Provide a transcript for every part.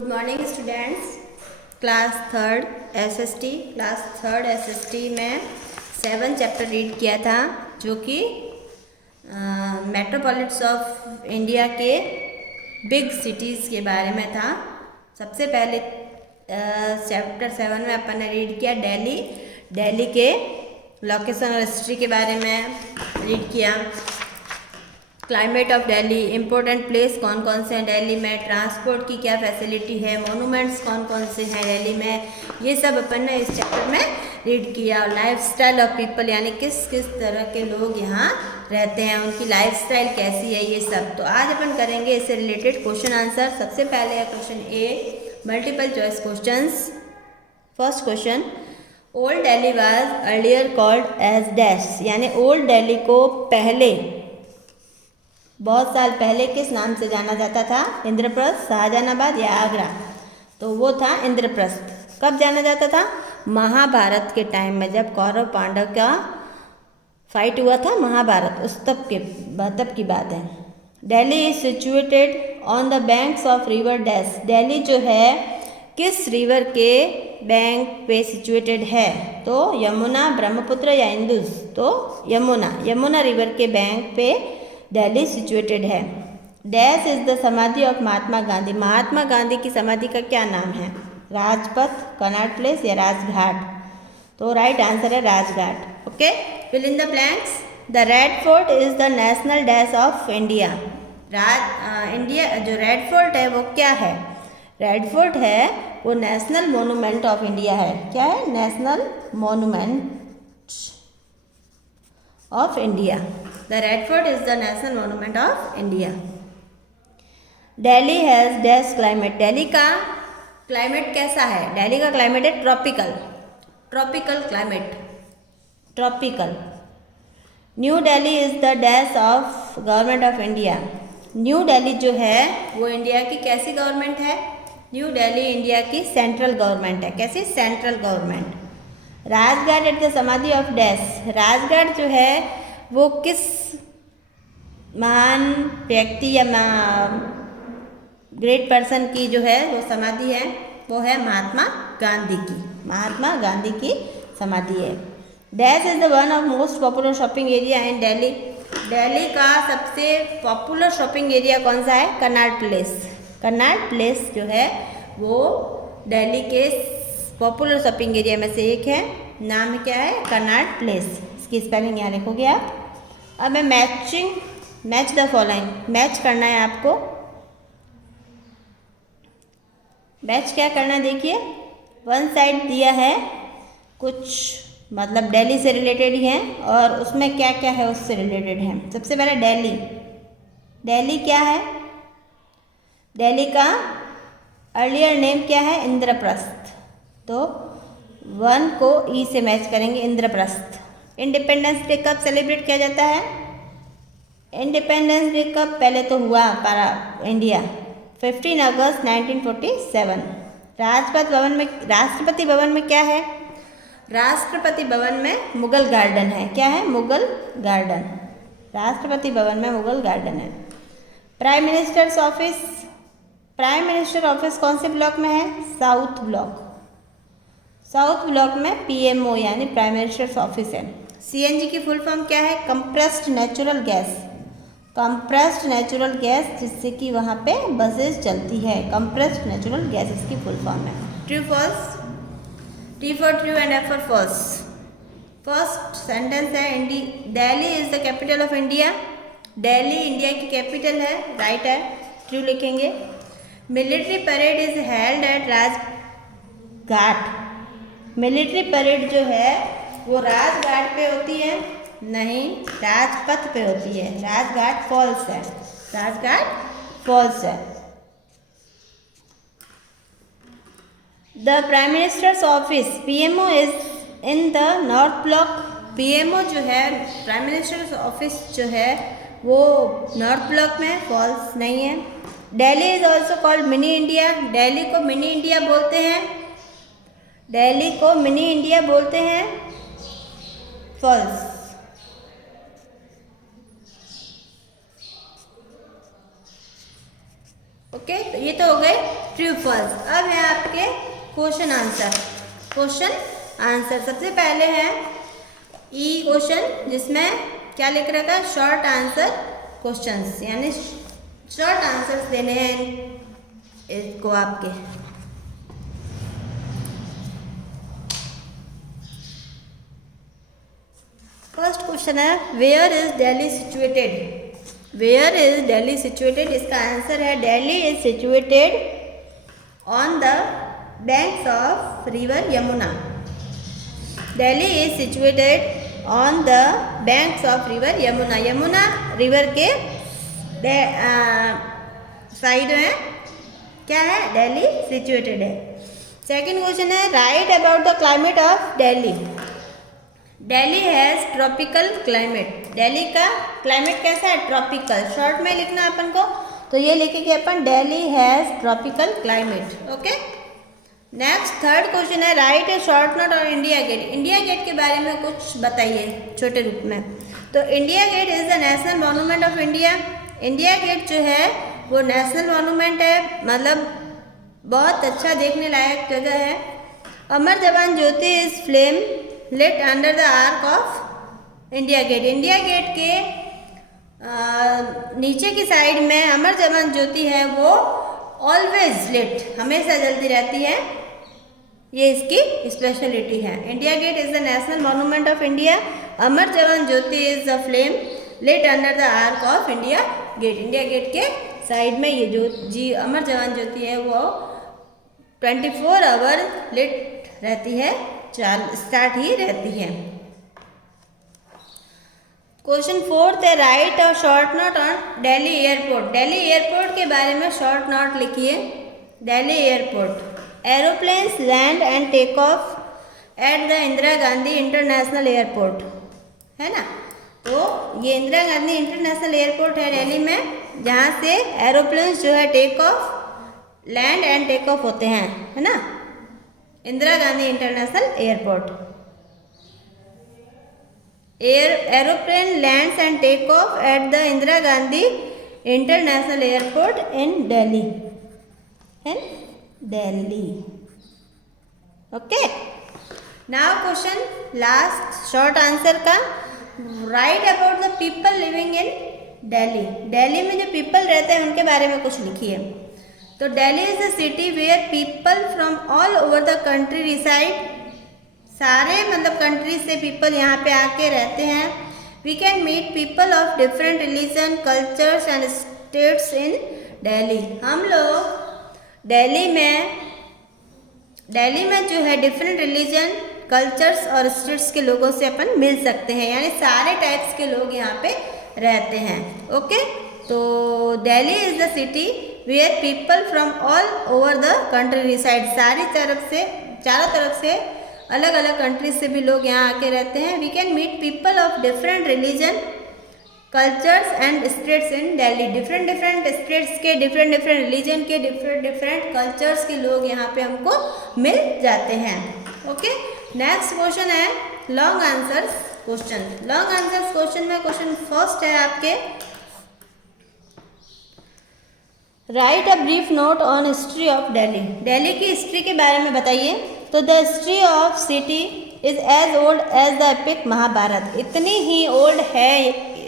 Good morning students. Class third SST में 7 chapter read किया था, जो कि मेट्रोपॉलिट्स ऑफ इंडिया के बिग सिटीज़ के बारे में था। सबसे पहले चैप्टर 7 में अपन ने रीड किया दिल्ली के लोकेशन और हिस्ट्री के बारे में रीड किया। Climate of Delhi, important place कौन कौन से हैं दिल्ली में, ट्रांसपोर्ट की क्या फैसिलिटी है, मोनूमेंट्स कौन कौन से हैं दिल्ली में, ये सब अपन ने इस चैप्टर में रीड किया। और लाइफस्टाइल ऑफ पीपल, यानी किस किस तरह के लोग यहाँ रहते हैं, उनकी लाइफस्टाइल कैसी है, ये सब। तो आज अपन करेंगे इससे रिलेटेड क्वेश्चन आंसर। सबसे पहले है question A, multiple choice questions. First question, old Delhi was earlier called as dash, यानी ओल्ड दिल्ली को पहले, बहुत साल पहले किस नाम से जाना जाता था? इंद्रप्रस्थ, शाहजहानाबाद या आगरा? तो वो था इंद्रप्रस्थ। कब जाना जाता था? महाभारत के टाइम में, जब कौरव पांडव का फाइट हुआ था महाभारत, उस तब की बात है। Delhi is situated on the banks of river dash, Delhi जो है किस रिवर के बैंक पे सिचुएटेड है? तो यमुना, ब्रह्मपुत्र या इंदुस? तो यमुना रिवर के बैंक पे दिल्ली सिचुएटेड है। डैश इज द समाधि ऑफ महात्मा गांधी, महात्मा गांधी की समाधि का क्या नाम है? राजपथ, कनॉट प्लेस या राजघाट? तो राइट आंसर है Rajghat. Okay, fill in the blanks. The Red Fort is the national dash of India, India जो रेड फोर्ट है वो क्या है? रेड फोर्ट है वो नेशनल मोनूमेंट ऑफ इंडिया है। क्या है? National monument of India. The Red Fort is the national monument of India. Delhi has dash climate, Delhi का क्लाइमेट कैसा है? दिल्ली का क्लाइमेट है tropical climate, tropical. New Delhi is the dash of government of India, new Delhi जो है वो India की कैसी गवर्नमेंट है? न्यू दिल्ली इंडिया की सेंट्रल गवर्नमेंट है। कैसी? Central government. Rajghat at the समाधि ऑफ डैश, राजघाट जो है वो किस महान व्यक्ति या ग्रेट पर्सन की जो है वो समाधि है? वो है महात्मा गांधी की समाधि है। Dash is the one of most popular shopping area in Delhi, Delhi का सबसे पॉपुलर शॉपिंग एरिया कौन सा है? कनॉट प्लेस जो है वो दिल्ली के पॉपुलर शॉपिंग एरिया में से एक है। नाम क्या है? Connaught place. इसकी स्पेलिंग यहाँ लिखोगे आप। अब मैं मैच द फॉलोइंग, मैच करना है आपको। मैच क्या करना है? देखिए, वन साइड दिया है कुछ, मतलब दिल्ली से रिलेटेड ही है, और उसमें क्या क्या है उससे रिलेटेड है। सबसे पहले दिल्ली क्या है? दिल्ली का अर्लियर नेम क्या है? इंद्रप्रस्थ। तो 1 को ई से मैच करेंगे, इंद्रप्रस्थ। इंडिपेंडेंस डे कब सेलिब्रेट किया जाता है? इंडिपेंडेंस डे कब पहले तो हुआ para इंडिया? 15 अगस्त 1947। राष्ट्रपति भवन में क्या है? राष्ट्रपति भवन में मुगल गार्डन है। क्या है? मुगल गार्डन। राष्ट्रपति भवन में मुगल गार्डन है। प्राइम मिनिस्टर ऑफिस कौन से ब्लॉक में है? साउथ ब्लॉक में PMO यानी प्राइम मिनिस्टर्स ऑफिस है। CNG की फुल फॉर्म क्या है? कंप्रेस्ड नेचुरल गैस, जिससे कि वहाँ पे बसेस चलती है। कंप्रेस्ड नेचुरल गैस इसकी फुल फॉर्म है। True false? T for true and F for false. First sentence है Delhi is the capital of India, Delhi India की कैपिटल है, राइट है, ट्रू लिखेंगे। Military parade is held at Rajghat, military parade जो है वो राजघाट पे होती है? नहीं, राजपथ पे होती है। राजघाट फॉल्स है। The prime minister's office PMO is in the north block, PMO जो है प्राइम मिनिस्टर्स ऑफिस जो है वो नॉर्थ ब्लॉक में, फॉल्स नहीं है। Delhi is also called mini India, Delhi को मिनी इंडिया बोलते हैं, फॉल्स। ओके। ओके, तो ये तो हो गए ट्रू फॉल्स। अब है आपके क्वेश्चन आंसर। क्वेश्चन आंसर सबसे पहले है ई क्वेश्चन, जिसमें क्या लिख रखा है, शॉर्ट आंसर क्वेश्चंस, यानी शॉर्ट आंसर्स देने हैं इसको आपके। फर्स्ट क्वेश्चन है where is Delhi situated. Where is Delhi situated, इसका आंसर है Delhi is situated on the banks of river Yamuna. Delhi is situated on the banks of river Yamuna. Yamuna river के साइड में क्या है, दिल्ली सिचुएटेड है। सेकेंड क्वेश्चन है write about the climate of Delhi. Delhi has tropical climate. Delhi का climate कैसा है, ट्रॉपिकल। शॉर्ट में लिखना अपन को, तो ये लिखेंगे अपन Delhi has tropical climate. Okay, next third question है right a short note on India Gate. India Gate के बारे में कुछ बताइए छोटे रूप में। तो India Gate is the national monument of India. India Gate जो है वो नेशनल मॉन्यूमेंट है, मतलब बहुत अच्छा देखने लायक जगह है। Amar Jawan Jyoti is flame lit under the arch of India Gate. India Gate के नीचे की साइड में अमर जवान ज्योति है, वो ऑलवेज लिट, हमेशा जलती रहती है। ये इसकी स्पेशलिटी है। India gate is the national monument of India. Amar Jawan Jyoti is the flame lit under the arch of India Gate. India Gate के साइड में ये जो अमर जवान ज्योति है वो 24 आवर लिट रहती है, स्टार्ट ही रहती है। क्वेश्चन फोर्थ है राइट और short note on Delhi airport. Delhi airport के बारे में शॉर्ट नोट लिखिए। Delhi airport, aeroplanes land and take off at the Indira Gandhi international airport, है ना। तो ये इंदिरा गांधी इंटरनेशनल एयरपोर्ट है दिल्ली में, जहाँ से एरोप्लेन्स जो है take off, land and take off होते हैं, है ना। Indira Gandhi international airport, aeroplane lands and take off at the Indira Gandhi international airport in Delhi, okay. Now question last short answer का, write about the people living in Delhi. Delhi में जो people रहते हैं उनके बारे में कुछ लिखिए। तो Delhi is the city where people from all over the country reside. सारे मतलब कंट्री से पीपल यहाँ पे आके रहते हैं। We can meet people of different religion, cultures and states in Delhi. हम लोग दिल्ली में जो है डिफरेंट रिलीजन, कल्चर्स और स्टेट्स के लोगों से अपन मिल सकते हैं, यानी सारे टाइप्स के लोग यहाँ पे रहते हैं। ओके, तो Delhi is the city where people from all over the country reside. चारों तरफ से अलग अलग कंट्रीज से भी लोग यहाँ आके रहते हैं। We can meet people of different religion, cultures and states in Delhi. Different states के, डिफरेंट रिलीजन के, डिफरेंट कल्चर्स के लोग यहाँ पे हमको मिल जाते हैं। ओके, नेक्स्ट क्वेश्चन है long answers question. Long answers question में क्वेश्चन फर्स्ट है आपके, write a brief note on history of Delhi. Delhi की हिस्ट्री के बारे में बताइए। तो the history of city is as old as the epic Mahabharata. इतनी ही ओल्ड है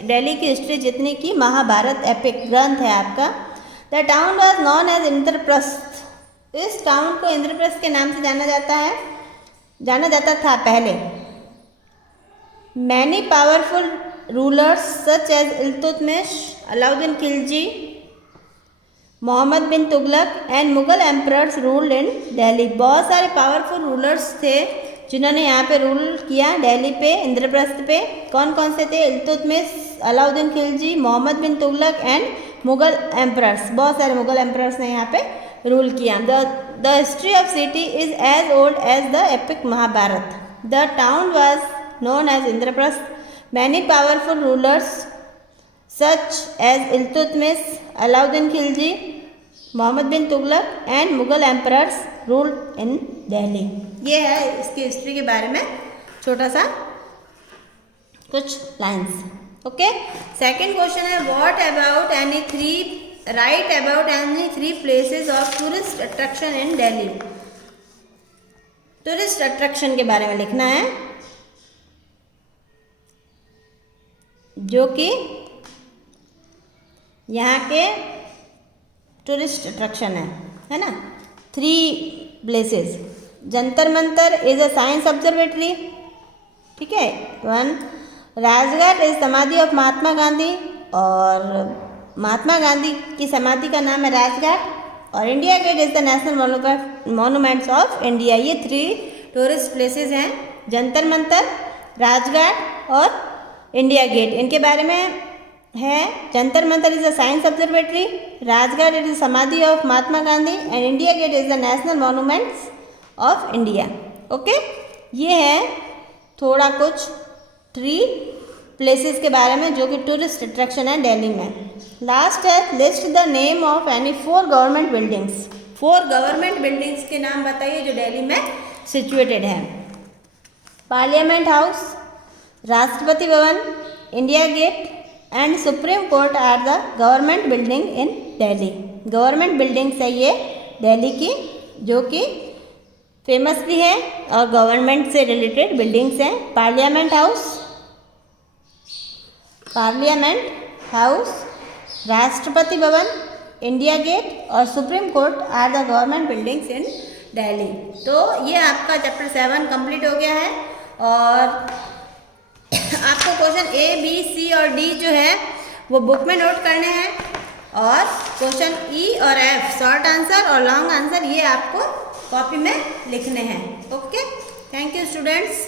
दिल्ली की हिस्ट्री जितनी कि महाभारत एपिक ग्रंथ है आपका। The town was known as Indraprastha. इस टाउन को इंद्रप्रस्थ के नाम से जाना जाता था पहले। Many powerful rulers such as Iltutmish, Alauddin Khilji, Mohammad bin Tughlaq and Mughal emperors ruled in Delhi. बहुत सारे पावरफुल रूलर्स थे जिन्होंने यहाँ पे रूल किया दिल्ली पे, इंद्रप्रस्थ पे। कौन कौन से थे? Iltutmish, Alauddin Khilji, Mohammad bin Tughlaq and Mughal emperors. बहुत सारे मुगल एम्परर्स ने यहाँ पे रूल किया। The history of city is as old as the epic Mahabharata. The town was known as Indraprasth. Many powerful rulers such as Iltutmish, Alauddin Khilji, Muhammad bin Tughlaq and Mughal emperors ruled in Delhi. ये है इसकी history के बारे में छोटा सा कुछ lines. Okay, second question है what about any three right about any 3 places of tourist attraction in Delhi. Tourist attraction के बारे में लिखना है जो कि यहाँ के टूरिस्ट अट्रैक्शन है ना। 3 places, Jantar Mantar is a science observatory, ठीक है। 1, राजघाट इज समाधि ऑफ महात्मा गांधी, और महात्मा गांधी की समाधि का नाम है राजघाट, और India gate is the national monuments of India. ये 3 टूरिस्ट प्लेसेस हैं, जंतर मंतर, राजघाट और इंडिया गेट। इनके बारे में है, Jantar Mantar is a science observatory, Rajghat is samadhi of Mahatma Gandhi, and India gate is the national monuments of India. Okay, ये है थोड़ा कुछ 3 प्लेसेस के बारे में जो कि टूरिस्ट अट्रैक्शन है दिल्ली में। लास्ट है, list the name of any 4 government buildings. 4 government buildings के नाम बताइए जो दिल्ली में सिचुएटेड है। Parliament house, Rashtrapati Bhavan, India gate and supreme court are the government building in Delhi. Government buildings है ये दिल्ली की, जो कि फेमस भी है और गवर्नमेंट से रिलेटेड बिल्डिंग्स हैं। Parliament house, Rashtrapati Bhavan, India gate और supreme court are the government buildings in Delhi. तो ये आपका चैप्टर 7 कंप्लीट हो गया है, और आपको क्वेश्चन A, B, C और D जो है वो बुक में नोट करने हैं, और क्वेश्चन E और F शॉर्ट आंसर और लॉन्ग आंसर ये आपको कॉपी में लिखने हैं। Okay, thank you students.